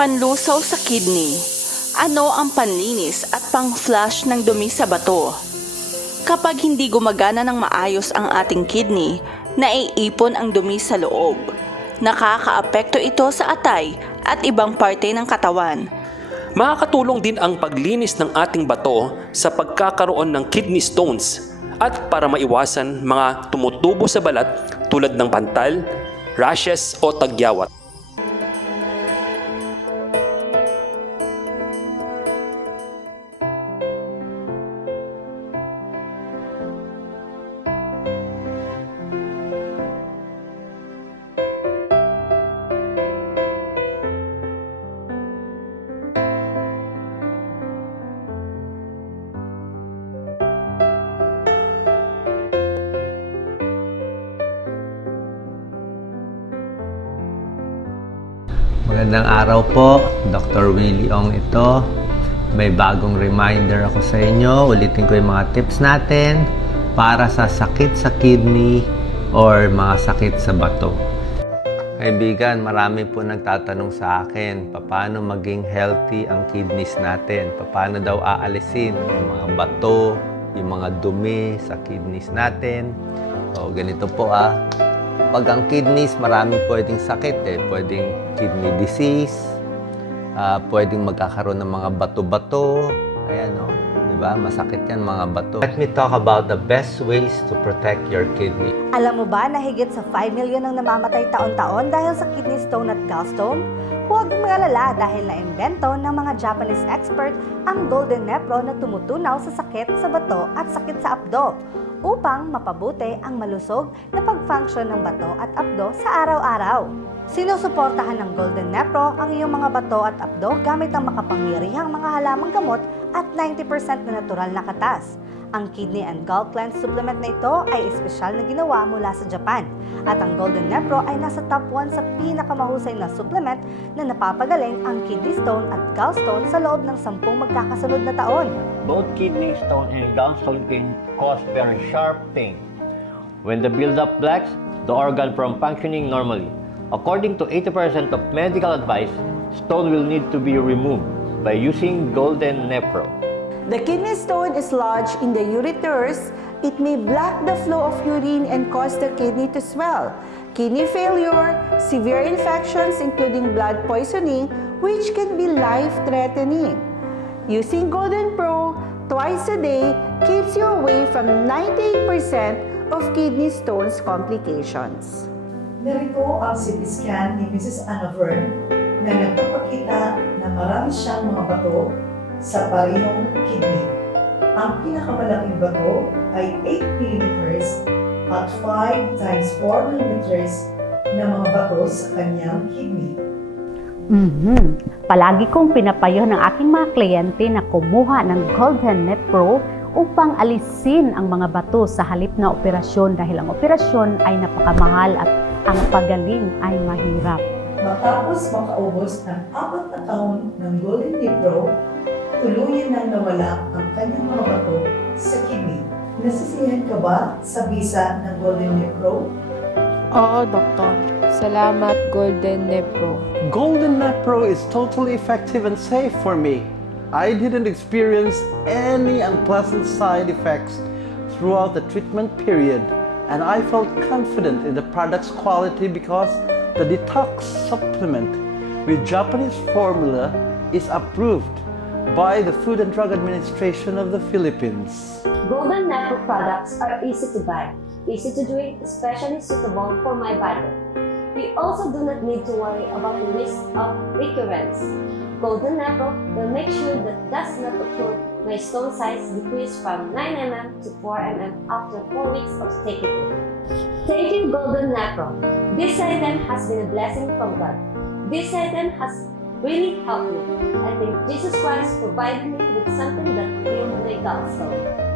Panlusaw sa kidney. Ano ang panlinis at pang-flush ng dumi sa bato? Kapag hindi gumagana ng maayos ang ating kidney, naiipon ang dumi sa loob. Nakakaapekto ito sa atay at ibang parte ng katawan. Makakatulong din ang paglinis ng ating bato sa pagkakaroon ng kidney stones at para maiwasan mga tumutubo sa balat tulad ng pantal, rashes o tagyawat. Magandang araw po, Dr. Willie Ong ito. May bagong reminder ako sa inyo. Ulitin ko yung mga tips natin para sa sakit sa kidney or mga sakit sa bato. Kaibigan, marami po nagtatanong sa akin, paano maging healthy ang kidneys natin? Paano daw aalisin yung mga bato, yung mga dumi sa kidneys natin? O ganito po Pag ang kidneys, maraming pwedeng sakit Pwedeng kidney disease, pwedeng magkakaroon ng mga bato-bato. Ayan, diba? Masakit yan, mga bato. Let me talk about the best ways to protect your kidney. Alam mo ba na higit sa 5 million ang namamatay taon-taon dahil sa kidney stone at gallstone? Huwag mag-alala dahil na-imbento ng mga Japanese expert ang Golden Nepro na tumutunaw sa sakit sa bato at sakit sa abdo upang mapabuti ang malusog na pag-function ng bato at abdo sa araw-araw. Sinusuportahan ng Golden Nepro ang iyong mga bato at abdo gamit ang makapangyarihang mga halamang gamot at 90% na natural na katas. Ang Kidney and Gall Cleanse supplement na ito ay espesyal na ginawa mula sa Japan. At ang Golden Nepro ay nasa top 1 sa pinakamahusay na supplement na napapagaling ang kidney stone at gallstone sa loob ng 10 magkakasunod na taon. Both kidney stone and gallstone can cause very sharp pain. When the buildup blocks the organ from functioning normally. According to 80% of medical advice, stone will need to be removed by using Golden Nepro. The kidney stone is lodged in the ureters. It may block the flow of urine and cause the kidney to swell. Kidney failure, severe infections including blood poisoning, which can be life-threatening. Using Golden Pro twice a day keeps you away from 98% of kidney stones complications. Narito ang CT scan ni Mrs. Anna Vern na nagpapakita na marami siyang mga bato sa parehong kidney. Ang pinakamalaking bato ay 8 mm at 5 times 4 mm na mga bato sa kanyang kidney. Palagi kong pinapayo ng aking mga kliyente na kumuha ng Golden Nepro upang alisin ang mga bato sa halip na operasyon dahil ang operasyon ay napakamahal at ang pagaling ay mahirap. Matapos makaubos ng 4 na taon ng Golden Nepro, tuluyan nang nawala ang kanyang mga bato sa kidney. Nasisiyahan ka ba sa bisa ng Golden Nepro? Oo, Doktor. Salamat, Golden Nepro. Golden Nepro is totally effective and safe for me. I didn't experience any unpleasant side effects throughout the treatment period, and I felt confident in the product's quality because the detox supplement with Japanese formula is approved by the Food and Drug Administration of the Philippines. Golden Nepro products are easy to buy, easy to drink, especially suitable for my body. We also do not need to worry about the risk of recurrence. Golden Nepro will make sure that does not occur my stone size decrease from 9 mm to 4 mm after 4 weeks of taking it. Taking Golden Nepro, this item has been a blessing from God. This item has really helped me. I think Jesus Christ provided me with something that healed my gallstone.